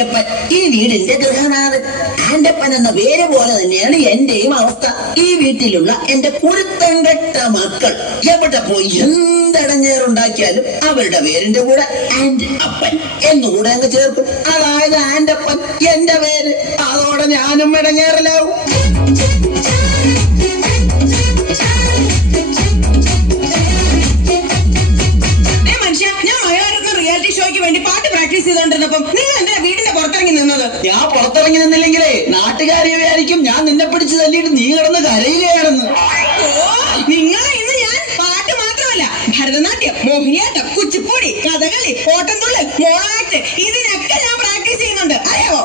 ആൻഡപ്പൻ ഈ വീടിന്റെ ഗൃഹനാഥൻ. ആൻഡപ്പൻ എന്ന പേര് പോലെ തന്നെയാണ് എന്റെയും അവസ്ഥ. ഈ വീട്ടിലുള്ള എന്റെ കുരുത്തം കെട്ട മക്കൾ എവിടെ പോയി എന്തടഞ്ഞേറുണ്ടാക്കിയാലും അവരുടെ പേരിന്റെ കൂടെ ആൻഡ് അപ്പൻ എന്നുകൂടെ അങ്ങ് ചേർക്കും. അതായത് ആൻഡപ്പൻ എന്റെ പേര്. അതോടെ ഞാനും ഇടങ്ങേറിലാവും. ഞാൻ പുറത്തിറങ്ങി നിന്നില്ലെങ്കിലേ നാട്ടുകാരെ വിചാരിക്കും ഞാൻ നിന്നെ പിടിച്ച് തല്ലിയിട്ട് നീ കിടന്ന് കരയിലാണെന്ന്. നിങ്ങളെ ഇന്ന് ഞാൻ പാട്ട് മാത്രമല്ല, ഭരതനാട്യം, മോഹിനിയാട്ടം, കുച്ചിപ്പുടി, കഥകളി, ഓട്ടംതുള്ളൽ, മോണാക്ട് ഇതിനൊക്കെ ഞാൻ പ്രാക്ടീസ് ചെയ്യുന്നുണ്ട്, അറിയാവോ?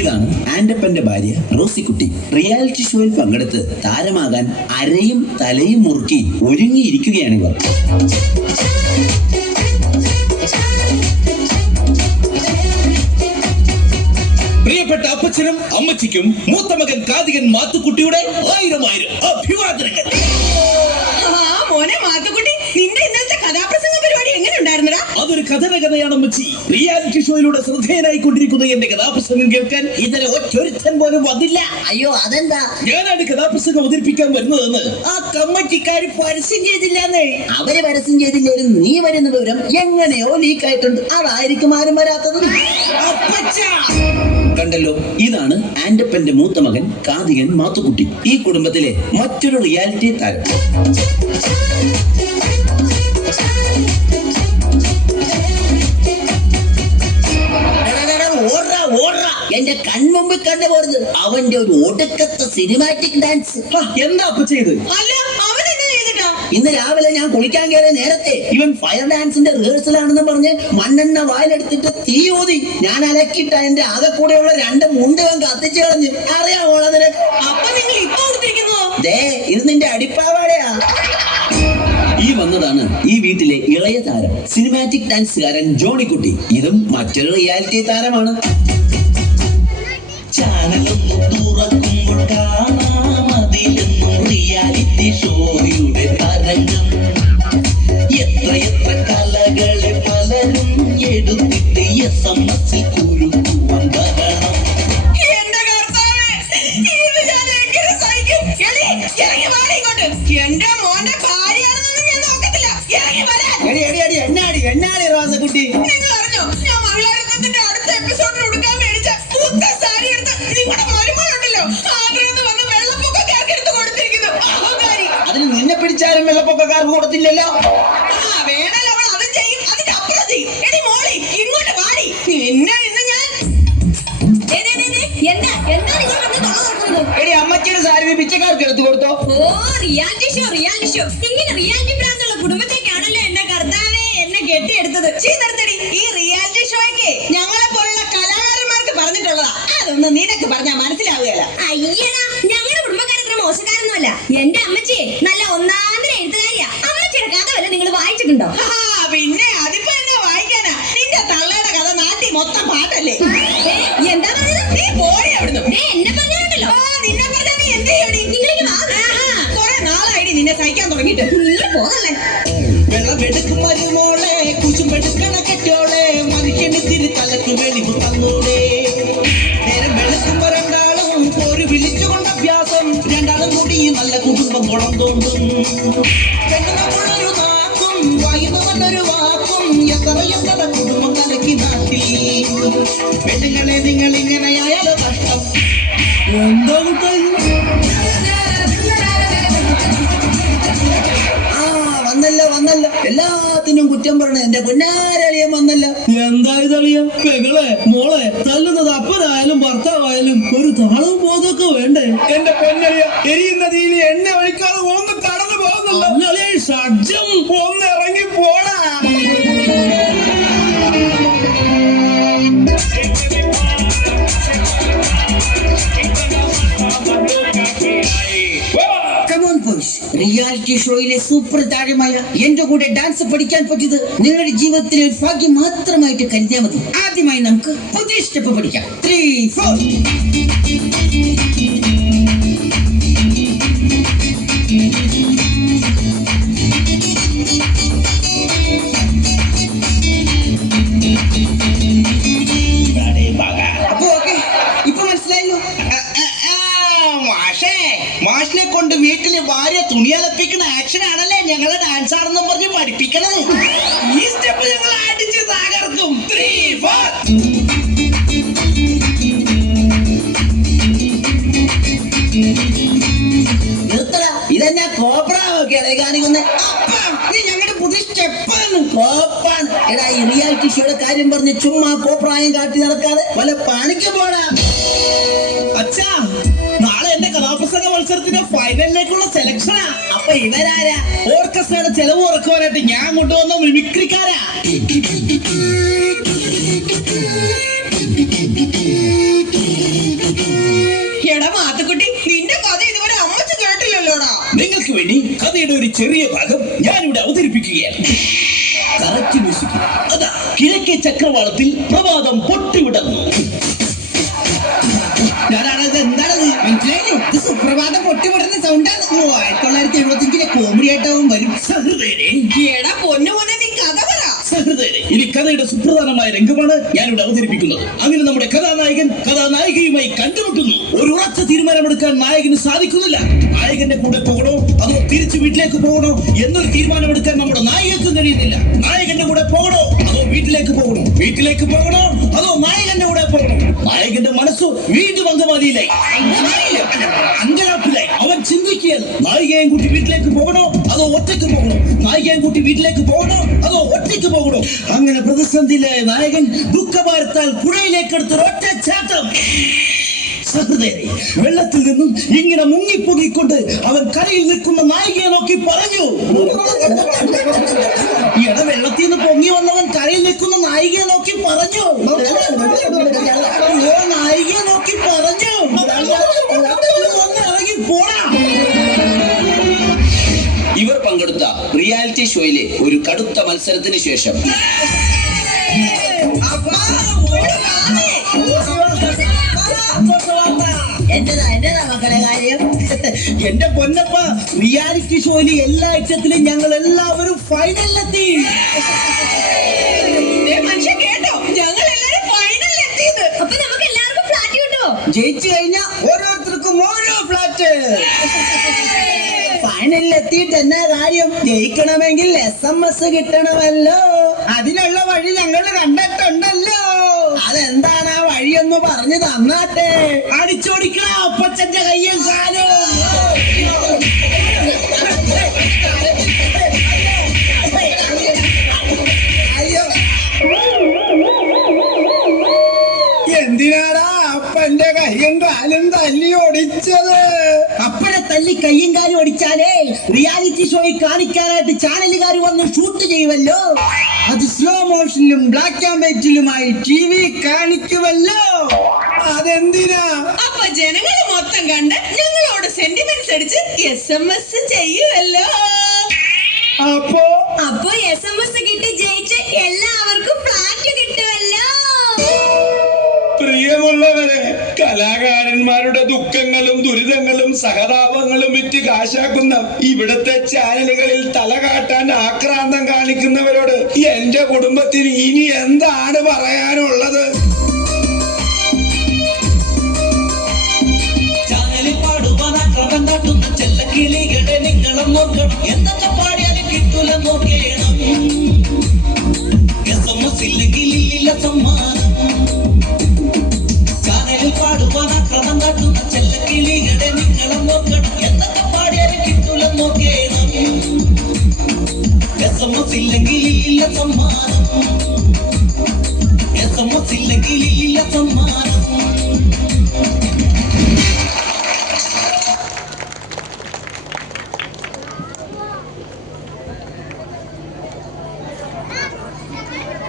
ഇതാണ് ആൻഡപ്പന്റെ ഭാര്യ റോസിക്കുട്ടി. റിയാലിറ്റി ഷോയിൽ പങ്കെടുത്ത് താരമാകാൻ അരയും തലയും മുറുക്കി ഒരുങ്ങിയിരിക്കുകയാണിവർ. പ്രിയപ്പെട്ട അപ്പച്ചനും അമ്മച്ചിക്കും മൂത്ത മകൻ കാതികൻ മാത്തുക്കുട്ടിയുടെ 1000 അഭിവാദനങ്ങൾ. മോനെ മാത്തുക്കുട്ടി, നിന്റെ ഇന്നത്തെ കഥാപ്രസംഗ പരിപാടി എങ്ങനെ ഉണ്ടായിരുന്നടാ? അതൊരു കഥയാണ് അമ്മച്ചി. റിയാലിറ്റി ഷോയിലൂടെ ശ്രദ്ധേയനായിക്കൊണ്ടിരിക്കുന്ന എന്റെ കഥാപ്രസംഗം കേൾക്കാൻ ഇന്നലെ ഒറ്റൊരുത്തൻ പോലും വന്നില്ല. അയ്യോ, അതെന്താ? ഞാനാണ് കഥാപ്രസംഗം അവതരിപ്പിക്കാൻ വരുന്നതെന്ന് ആ കമ്മിറ്റിക്കാർ പരസ്യം ചെയ്തില്ലാന്നേ. അവര് പരസ്യം ചെയ്തില്ലായിരുന്നു. നീ വരുന്ന വിവരം എങ്ങനെയോ ലീക്കായിട്ടുണ്ട്. അതായിരിക്കും ആരും വരാത്തത്. കണ്ടല്ലോ, ഇതാണ് ആൻഡപ്പന്റെ മൂത്ത മകൻ കാതികൻ മാത്തുക്കുട്ടി. ഈ കുടുംബത്തിലെ മറ്റൊരു റിയാലിറ്റി താരം. എന്റെ കൺമുമ്പിൽ കണ്ടുപോരുത് അവന്റെ ഒരു ഒടുക്കത്തെ സിനിമാറ്റിക് ഡാൻസ്. എന്താ അപ്പ ചെയ്ത്? അല്ല, അവൻ എന്നെ ചെയ്തിട്ടാ? ഇന്ന് രാവിലെ ഞാൻ കുളിക്കാൻ കയറിയ നേരത്തെ ഇവൻ ഫയർ ഡാൻസിന്റെ റിഹേഴ്സൽ ആണെന്ന് പറഞ്ഞ് മണ്ണെണ്ണ വായിലെടുത്തിട്ട് തീ ഊതി. ഞാൻ അലക്കിട്ട എന്റെ ആകെ കൂടെയുള്ള 2 മുണ്ടുകൾ കത്തിച്ചു കളഞ്ഞു. അറിയാമോ നിനക്ക്? അപ്പൊ നിങ്ങൾ ഇപ്പൊ കൊടുത്തിരിക്കുന്നോ? ദേ, ഇത് നിന്റെ അടിപ്പാവാടയാ. ഈ വന്നതാണ് ഈ വീട്ടിലെ ഇളയ താരം, സിനിമാറ്റിക് ഡാൻസുകാരൻ ജോണിക്കുട്ടി. ഇതും മറ്റൊരു റിയാലിറ്റി താരമാണ്. ചാനലൊന്നും തുറക്കുമ്പോൾ കാണാമതിലെന്നും റിയാലിറ്റി ഷോയുടെ തരംഗം. എത്ര കലകളെ പലരും എടുത്തിട്ട് SMS കുരുക്കുവാൻ വരണം. എന്റെ കർത്താവേ, ഇത് ഞാൻ എങ്ങനെ സഹിക്കും? ഇറങ്ങി വാടി ഇങ്ങോട്ട്. എന്റെ മോന്റെ ഭാര്യയാണെന്നൊന്നും ഞാൻ നോക്കത്തില്ല. ഇറങ്ങി വരാൻ. എന്നാടി റോസക്കുട്ടി? നിങ്ങൾ അറിഞ്ഞോ, ഞാൻ മഹിളാരത്നത്തിന്റെ അടുത്ത എപ്പിസോഡിൽ ഉടുക്കാൻ മേടിച്ച പുത്ത സാരി എടുത്ത് നിങ്ങളുടെ മരുമോളുണ്ടല്ലോ ആഗ്രഹം വന്ന് വെള്ളപ്പൊക്കക്കാർക്ക് എടുത്ത് കൊടുത്തിരിക്കുന്നു. അഹങ്കാരി. അതിന് നിന്നെ പിടിച്ചാലും വെള്ളപ്പൊക്കക്കാർക്ക് കൊടുത്തില്ലല്ലോ. വേണല്ലോ, അവൾ അതും ചെയ്യും, അതിന്റെ അപ്പുറം ചെയ്യും. എടി മോളി, ഇങ്ങോട്ട് വാടി. എന്നെ ഇന്ന് ഞാൻ എടി, അമ്മച്ചിയുടെ സാരി പിച്ചക്കാർക്ക് എടുത്തു കൊടുത്തോ? റിയാലിറ്റി ഷോ ഇങ്ങനെ റിയാലിറ്റി പ്രാന്തുള്ള കുടുംബത്തേക്കാണല്ലോ എന്റെ കർത്താവേ എന്നെ കെട്ടിയെടുത്തത്. നിർത്തടി. ഈ റിയാലിറ്റി ഷോയ്ക്ക് ഞങ്ങളെ പോലുള്ള കലാകാരന്മാർക്ക് പറഞ്ഞിട്ടുള്ളതാ. അതൊന്നും നിനക്ക് പറഞ്ഞാൽ മനസ്സിലാവുകയല്ല. അയ്യടാ, ഞങ്ങളുടെ കുടുംബക്കാരത്ര മോശക്കാരൊന്നുമല്ല. എന്റെ അമ്മച്ചി നല്ല ഒന്നാന്തര എഴുത്തുകാരിയാ. അമ്മച്ചിയുടെ കഥ വല്ല നിങ്ങൾ വായിച്ചിട്ടുണ്ടോ? പിന്നെ അതിപ്പോ എന്നാ വായിക്കാനാ? നിന്റെ തള്ളയുടെ കഥ നാട്ടിൽ മൊത്തം പാട്ടല്ലേ? എന്താ പറഞ്ഞത്? നീ പോയി അവിടുന്ന്. എന്നെ പറഞ്ഞാണല്ലോ. നിന്നെ പറഞ്ഞാ നീ എന്ത് ചെയ്യടി? കുറെ നാളായി നിന്നെ സഹിക്കാൻ തുടങ്ങിയിട്ട്. നീ പോകല്ലേ? വെള്ളമെടുക്കും മരുമോളെ, കുശുമെടുക്കണ കെട്ടോളെ, മനുഷ്യന് തിരുത്തലക്ക് വെളിവ് തന്നൂടെ. നേരം വെളുക്കുമ്പോ രണ്ടാളും ഒരു വിളിച്ചുകൊണ്ട് അഭ്യാസം. രണ്ടാളും കൂടി നല്ല കുടുംബം കുളം തോണ്ടും. പെണ്ണുനൊരു നാക്കും വൈകുന്നു വന്നൊരു വാക്കും. എത്ര കുടുംബം കലക്കി നാട്ടി. പെണ്ണുങ്ങളെ നിങ്ങൾ ഇങ്ങനെയായാലോ കഷ്ടം. എന്താ വന്നല്ലോ എല്ലാത്തിനും കുറ്റം പറഞ്ഞ എന്റെ പൊന്നാരളിയൻ വന്നല്ലോ. എന്താ ഇതളിയ? പെങ്ങളെ മോളെ തല്ലുന്നത് അപ്പനായാലും ഭർത്താവായാലും ഒരു താളവും ബോധമൊക്കെ വേണ്ടേ? എന്റെ പൊന്നളിയ, എരിയുന്ന തീയിൽ എണ്ണ ഒഴിക്കാതെ ഒന്ന് കടന്നു പോകുന്നുണ്ടോ? ഷഡ്ജം ഒന്ന് ഇറങ്ങി പോടാ. റിയാലിറ്റി ഷോയിലെ സൂപ്പർ താരമായ എന്റെ കൂടെ ഡാൻസ് പഠിക്കാൻ പറ്റിയത് നിങ്ങളുടെ ജീവിതത്തിലെ ഒരു ഭാഗ്യം മാത്രമായിട്ട് കരുതിയാൽ മതി. ആദ്യമായി നമുക്ക് പുതിയ സ്റ്റെപ്പ് പഠിക്കാം. 3, 4. ഞങ്ങളെ ഡാൻസ് ആണെന്നും പറഞ്ഞ് പഠിപ്പിക്കണത്. ഈ സ്റ്റെപ്പ് ഞങ്ങൾ അടിച്ച് തകർക്കും. 3, 4. ഇതെന്നാ കോപ്രാവൊക്കെയാണ് കാണിക്കുന്നത്? ഞങ്ങളുടെ പുതിയ സ്റ്റെപ്പാണ്. കോപ്പാണ്. എടാ ഈ റിയാലിറ്റി ഷോയുടെ കാര്യം പറഞ്ഞ് ചുമ്മാ കോപ്രായം കാട്ടി നടക്കാതെ വല്ല പണിക്ക് പോടാ. അച്ഛാ, നാളെ എന്റെ കഥാപ്രസംഗ മത്സരത്തിന്റെ ഫൈനലിലേക്കുള്ള സെലക്ഷനാ. അപ്പൊ ഇവരാരാ? ഓർക്കസ്ട്രയുടെ ചെലവ് കുറക്കുവാനായിട്ട് ഞാൻ കൊണ്ടുവന്ന മിമിക്രിക്കാരാ. എടാ മാത്തുക്കുട്ടി, നിന്റെ കഥ ഇതുവരെ അമ്മച്ച് കേട്ടില്ലല്ലോടാ. നിങ്ങൾക്ക് വേണ്ടി കഥയുടെ ഒരു ചെറിയ ഭാഗം ഞാനിവിടെ അവതരിപ്പിക്കുകയാണ്. Correct music. അതാ കിഴക്കേ ചക്രവാളത്തിൽ പ്രഭാതം പൊട്ടിവിടന്നു. എന്താണത് മനസ്സിലായില്ലേ? ഇത് സുപ്രഭാതം പൊട്ടിവിടുന്ന സൗണ്ടാണ്. 1975 കോമഡി ആയിട്ടാവും വരും. സഹൃദയനെ, എടാ പൊന്നുമോനെ, നീ കഥ പറ. സഹൃദയനെ, ഇനി കഥയുടെ സുപ്രധാനമായ രംഗമാണ് ഞാനിവിടെ അവതരിപ്പിക്കുന്നത്. അങ്ങനെ നമ്മുടെ കഥാനായകൻ കഥാനായികയുമായി കണ്ടുമുട്ടുന്നു. ഒരു ഉറച്ച തീരുമാനമെടുക്കാൻ നായകന് സാധിക്കുന്നില്ല. നായകന്റെ കൂടെ പോകണോ അതോ തിരിച്ചു വീട്ടിലേക്ക് പോകണോ എന്നൊരു തീരുമാനമെടുക്കാൻ നമ്മുടെ നായികക്കും കഴിയുന്നില്ല. നായകന്റെ കൂടെ പോകണോ അതോ വീട്ടിലേക്ക് പോകണോ? വീട്ടിലേക്ക് പോകണോ അതോ നായകന്റെ കൂടെ പോകണോ? നായകന്റെ മനസ്സ് വീണ്ടും അങ്കമാലിയിലായി, അങ്കലാപ്പിലായി. അവൻ ചിന്തിക്കുകയാണ്, നായികയും കൂട്ടി വീട്ടിലേക്ക് പോകണോ അതോ ഒറ്റയ്ക്ക് പോകണോ? നായികയും കൂട്ടി വീട്ടിലേക്ക് പോകണോ അതോ ഒറ്റയ്ക്ക് പോകണോ? അങ്ങനെ പ്രതിസന്ധിയിലായ നായകൻ ദുഃഖഭാരത്താൽ പുഴയിലേക്ക് എടുത്തൊരു ഒറ്റ ചാട്ടം. സഹൃദയരെ, വെള്ളത്തിൽ നിന്നും ഇങ്ങനെ മുങ്ങിപ്പൊങ്ങിക്കൊണ്ട് അവൻ കരയിൽ നിൽക്കുന്ന നായികയെ നോക്കി പറഞ്ഞു. വെള്ളത്തിൽ നിന്ന് പൊങ്ങി വന്നവൻ കരയിൽ നിൽക്കുന്ന നായികയെ നോക്കി പറഞ്ഞു. നായികയെ നോക്കി പറഞ്ഞു, ഇറങ്ങി പോടാ. ഇവർ പങ്കെടുത്ത റിയാലിറ്റി ഷോയിലെ ഒരു കടുത്ത മത്സരത്തിന് ശേഷം എന്റേതാ മക്കളെ കാര്യം. എന്റെ പൊന്നപ്പ, റിയാലിറ്റി ഷോയിലെ എല്ലാ ഐറ്റത്തിലും ഞങ്ങൾ എല്ലാവരും ഫൈനലിലെത്തി. മനുഷ്യ കേട്ടോ, ഞങ്ങൾ എല്ലാരും ഫൈനലിലെത്തിയത്. അപ്പൊ നമുക്ക് എല്ലാവർക്കും ഫ്ലാറ്റ് കിട്ടുമോ? ജയിച്ചു കഴിഞ്ഞാൽ ഓരോരുത്തർക്കും ഓരോ ഫ്ലാറ്റ്. ഫൈനലിൽ എത്തിയിട്ട് എന്നാ കാര്യം? ജയിക്കണമെങ്കിൽ SMS കിട്ടണമല്ലോ. അതിനുള്ള വഴി ഞങ്ങൾ കണ്ടിട്ടുണ്ടല്ലോ. അതെന്താണ് ആ വഴിയൊന്ന് പറഞ്ഞു തന്നാട്ടെ. അടിച്ചോടിക്കണ അപ്പച്ചന്റെ കയ്യും കാലും. അയ്യോ, എന്തിനാടാ അപ്പന്റെ കയ്യും കാലും തല്ലി ഓടിച്ചത്? അപ്പനെ തല്ലി കയ്യും കാലും ഓടിച്ചാലേ റിയാലിറ്റി ഷോയിൽ കാണിക്കാനായിട്ട് ചാനലുകാർ വന്ന് ഷൂട്ട് ചെയ്യുമല്ലോ. അത് സ്ലോ മോഷനിലും ബ്ലാക്ക് ആൻഡ് വൈറ്റിലുമായി TV കാണിക്കുമല്ലോ. അതെന്തിനാ? അപ്പൊ ജനങ്ങള് മൊത്തം കണ്ട് ഞങ്ങളോട് സെന്റിമെന്റ്സ് അടിച്ച് SMS ചെയ്യുമല്ലോ. അപ്പൊ SMS കിട്ടി ജയിച്ച് എല്ലാവർക്കും ഫ്ലാറ്റ് കിട്ടുമല്ലോ. പ്രിയമുള്ളവരെ, കലാകാരന്മാരുടെ ദുഃഖങ്ങളും ദുരിതങ്ങളും സഹതാപങ്ങളും വിറ്റ് കാശാക്കുന്ന ഇവിടുത്തെ ചാനലുകളിൽ തലകാട്ടാൻ ആക്രാന്തം കാണിക്കുന്നവരോട് എന്റെ കുടുംബത്തിന് ഇനി എന്താണ് പറയാനുള്ളത്? ചാനലിൽ പാടുവാൻ ആക്രാന്തം കാട്ടുന്ന ചെല്ലക്കിളികളെ നിങ്ങളും നോക്കണം. എന്തൊക്കെ പാടിയാലും കിട്ടൂല നോക്കണം. SMS ഇല്ലെങ്കിൽ ഇല്ല സമ്മാനം. ചാനലിൽ പാടുവാൻ ആക്രാന്തം കാട്ടുന്ന ചെല്ലക്കിളികളെ നിങ്ങളും നോക്കണം. എന്തൊക്കെ പാടിയാലും കിട്ടൂല നോക്കണം. SMS ഇല്ലെങ്കിൽ ഇല്ല സമ്മാനം. SMS ഇല്ലെങ്കിൽ ഇല്ല സമ്മാനം.